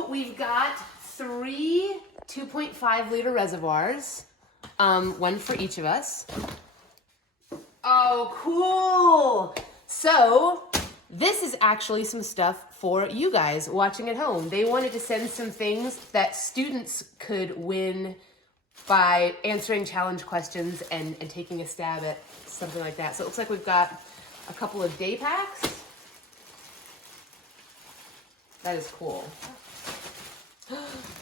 So we've got 3 2.5 liter reservoirs, one for each of us. Oh, cool. So this is actually some stuff for you guys watching at home. They wanted to send some things that students could win by answering challenge questions and taking a stab at something like that. So it looks like we've got a couple of day packs. That is cool.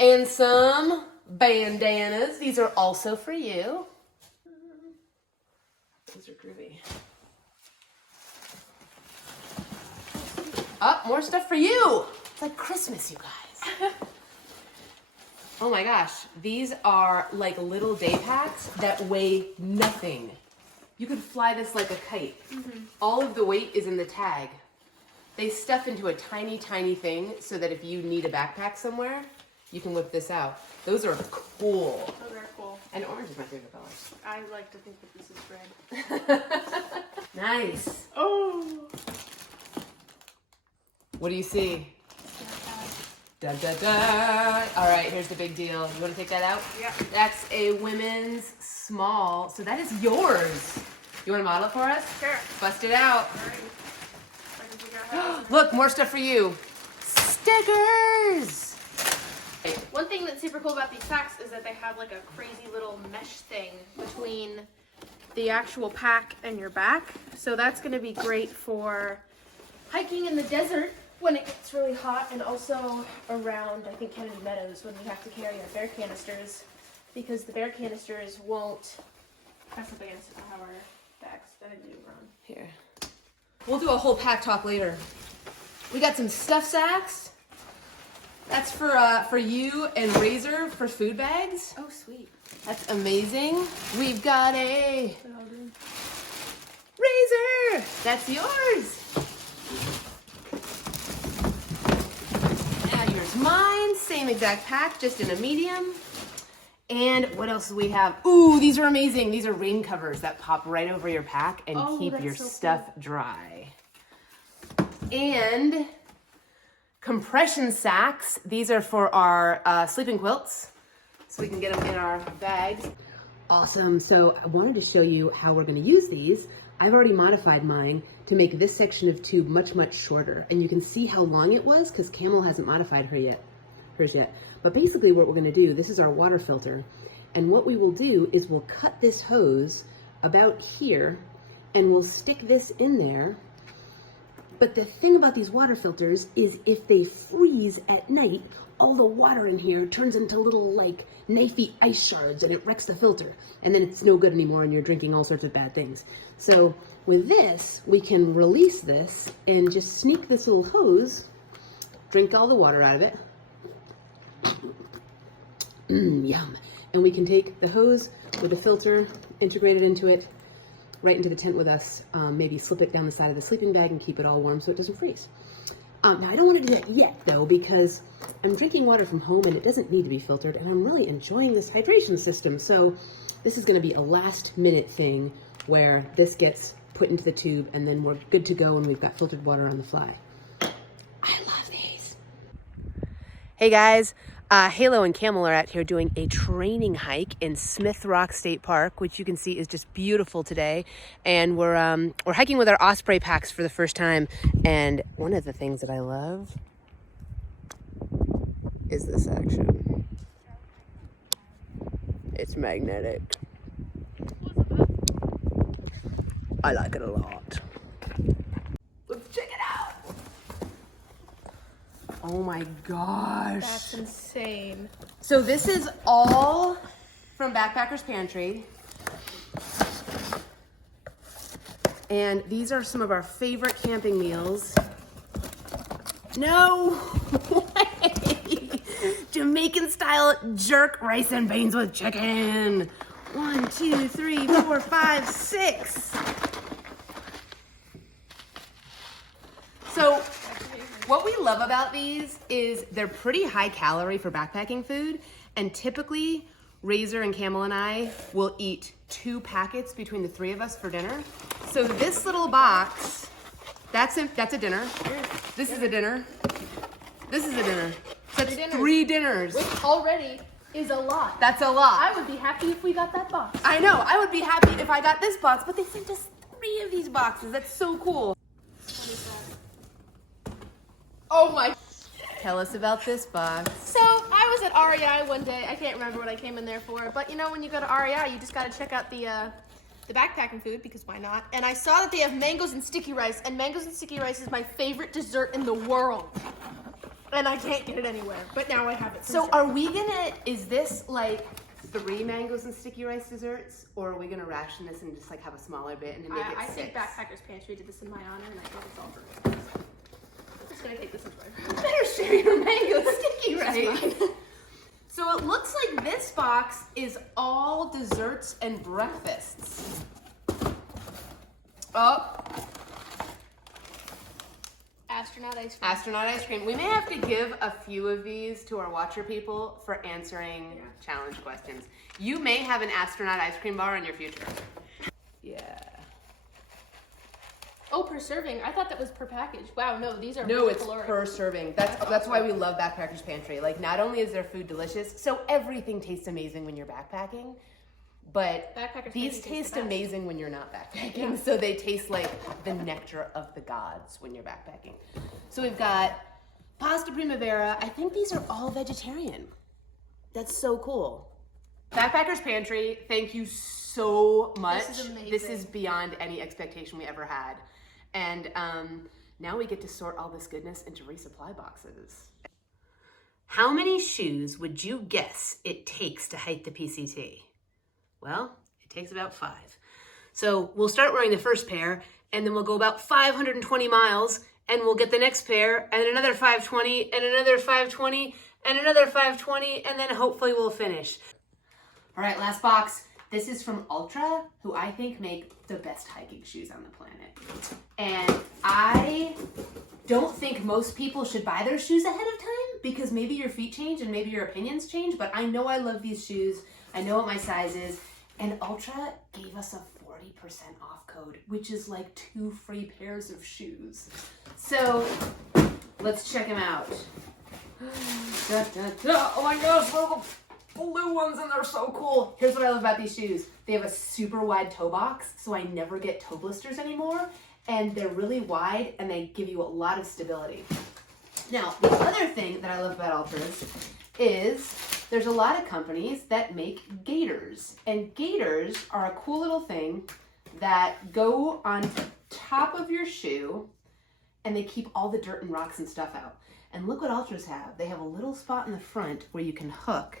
And some bandanas. These are also for you. These are groovy. Oh, more stuff for you. It's like Christmas, you guys. Oh my gosh. These are like little day packs that weigh nothing. You could fly this like a kite. All of the weight is in the tag. They stuff into a tiny, tiny thing so that if you need a backpack somewhere, you can whip this out. Those are cool. Those are cool. And orange is my favorite color. I like to think that this is red. Nice. Oh. What do you see? Da, da, da. All right, here's the big deal. You want to take that out? Yeah. That's a women's small. So that is yours. You want to model it for us? Sure. Bust it out. All right. I can figure out how to Look, more stuff for you. Stickers. One thing that's super cool about these packs is that they have like a crazy little mesh thing between the actual pack and your back. So that's going to be great for hiking in the desert when it gets really hot, and also around, I think, Kennedy Meadows when we have to carry our bear canisters, because the bear canisters won't press up against our backs. That I do wrong. Here. We'll do a whole pack talk later. We got some stuff sacks. That's for you and Razor for food bags. Oh, sweet. That's amazing. We've got a Razor. That's yours. Now yours, mine. Same exact pack, just in a medium. And what else do we have? Ooh, these are amazing. These are rain covers that pop right over your pack and keep your stuff dry. And compression sacks. These are for our sleeping quilts, so we can get them in our bags. Awesome. So I wanted to show you how we're going to use these. I've already modified mine to make this section of tube much, much shorter. And you can see how long it was because Camel hasn't modified hers yet. But basically what we're going to do, this is our water filter. And what we will do is we'll cut this hose about here and we'll stick this in there. But the thing about these water filters is if they freeze at night, all the water in here turns into little like knifey ice shards and it wrecks the filter. And then it's no good anymore and you're drinking all sorts of bad things. So with this, we can release this and just sneak this little hose, drink all the water out of it. Yum. And we can take the hose with the filter integrated into it, right into the tent with us, maybe slip it down the side of the sleeping bag and keep it all warm so it doesn't freeze. Now I don't want to do that yet though, because I'm drinking water from home and it doesn't need to be filtered and I'm really enjoying this hydration system. So this is going to be a last minute thing where this gets put into the tube and then we're good to go and we've got filtered water on the fly. I love these. Hey guys. Halo and Camel are out here doing a training hike in Smith Rock State Park, which you can see is just beautiful today. And we're hiking with our Osprey Packs for the first time. And one of the things that I love is this action. It's magnetic. I like it a lot. Let's check it out. Oh my gosh. That's insane. So this is all from Backpackers Pantry. And these are some of our favorite camping meals. No way! Jamaican style jerk rice and beans with chicken. 1, 2, 3, 4, 5, 6. So what we love about these is they're pretty high calorie for backpacking food, and typically Razor and Camel and I will eat 2 packets between the 3 of us for dinner. So this little box, that's a dinner. This is a dinner. This is a dinner. That's 3 dinners. Which already is a lot. That's a lot. I would be happy if we got that box. I know. I would be happy if I got this box, but they sent us 3 of these boxes. That's so cool. Oh my. Tell us about this box. So I was at REI one day. I can't remember what I came in there for, but you know when you go to REI, you just got to check out the backpacking food because why not? And I saw that they have mangoes and sticky rice, and mangoes and sticky rice is my favorite dessert in the world. And I can't get it anywhere, but now I have it. So are we gonna, is this like 3 mangoes and sticky rice desserts, or are we gonna ration this and just like have a smaller bit and then make it 6? I think Backpackers Pantry did this in my honor, and I think it's all for me. I'm just gonna take this and try. You better share your mango sticky rice. So it looks like this box is all desserts and breakfasts. Oh. Astronaut ice cream. Astronaut ice cream. We may have to give a few of these to our watcher people for answering challenge questions. You may have an astronaut ice cream bar in your future. Yeah. Oh, per serving. I thought that was per package. Wow, no, these are No, really it's caloric. per serving. That's why we love Backpackers Pantry. Like, not only is their food delicious, so everything tastes amazing when you're backpacking, but these taste amazing when you're not backpacking. Yeah. So they taste like the nectar of the gods when you're backpacking. So we've got pasta primavera. I think these are all vegetarian. That's so cool. Backpackers Pantry, thank you so much. This is amazing. This is beyond any expectation we ever had. And now we get to sort all this goodness into resupply boxes. How many shoes would you guess it takes to hike the PCT? Well, it takes about 5. So we'll start wearing the first pair, and then we'll go about 520 miles, and we'll get the next pair, and another 520, and another 520, and another 520, and then hopefully we'll finish. All right, last box. This is from Altra, who I think make the best hiking shoes on the planet. And I don't think most people should buy their shoes ahead of time because maybe your feet change and maybe your opinions change, but I know I love these shoes. I know what my size is. And Altra gave us a 40% off code, which is like 2 free pairs of shoes. So let's check them out. Oh my gosh, little blue ones, and they're so cool. Here's what I love about these shoes. They have a super wide toe box, so I never get toe blisters anymore. And they're really wide, and they give you a lot of stability. Now, the other thing that I love about Altras is there's a lot of companies that make gaiters. And gaiters are a cool little thing that go on top of your shoe, and they keep all the dirt and rocks and stuff out. And look what Altras have. They have a little spot in the front where you can hook,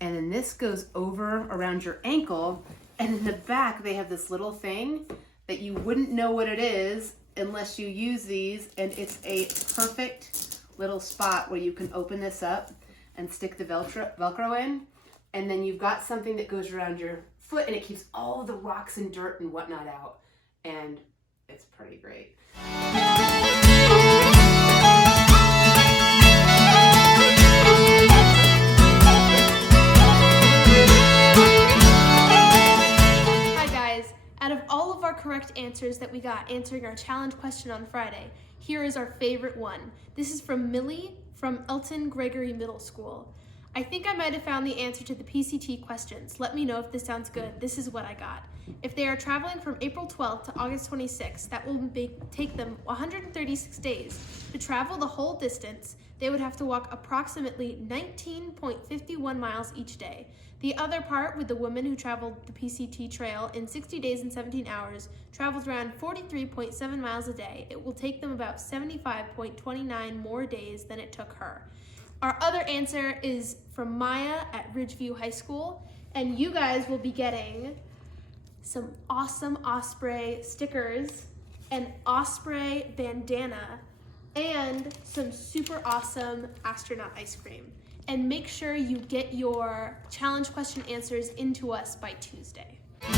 and then this goes over around your ankle, and in the back they have this little thing that you wouldn't know what it is unless you use these, and it's a perfect little spot where you can open this up and stick the Velcro in, and then you've got something that goes around your foot, and it keeps all of the rocks and dirt and whatnot out, and it's pretty great. Out of all of our correct answers that we got answering our challenge question on Friday, here is our favorite one. This is from Millie from Elton Gregory Middle School. I think I might have found the answer to the PCT questions. Let me know if this sounds good. This is what I got. If they are traveling from April 12th to August 26th, that will take them 136 days. To travel the whole distance, they would have to walk approximately 19.51 miles each day. The other part, with the woman who traveled the PCT trail in 60 days and 17 hours, travels around 43.7 miles a day. It will take them about 75.29 more days than it took her. Our other answer is from Maya at Ridgeview High School, and you guys will be getting some awesome Osprey stickers, an Osprey bandana, and some super awesome astronaut ice cream. And make sure you get your challenge question answers into us by Tuesday. Are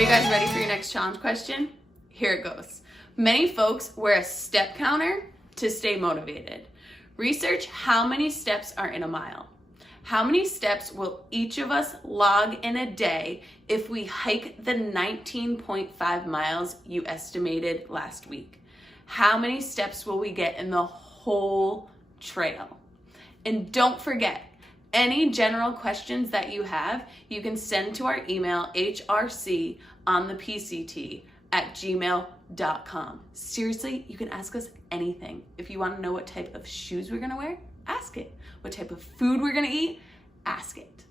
you guys ready for your next challenge question? Here it goes. Many folks wear a step counter to stay motivated. Research how many steps are in a mile. How many steps will each of us log in a day if we hike the 19.5 miles you estimated last week? How many steps will we get in the whole trail? And don't forget, any general questions that you have, you can send to our email, hrconthePCT@gmail.com. Seriously, you can ask us anything. If you want to know what type of shoes we're going to wear, ask it. What type of food we're going to eat, ask it.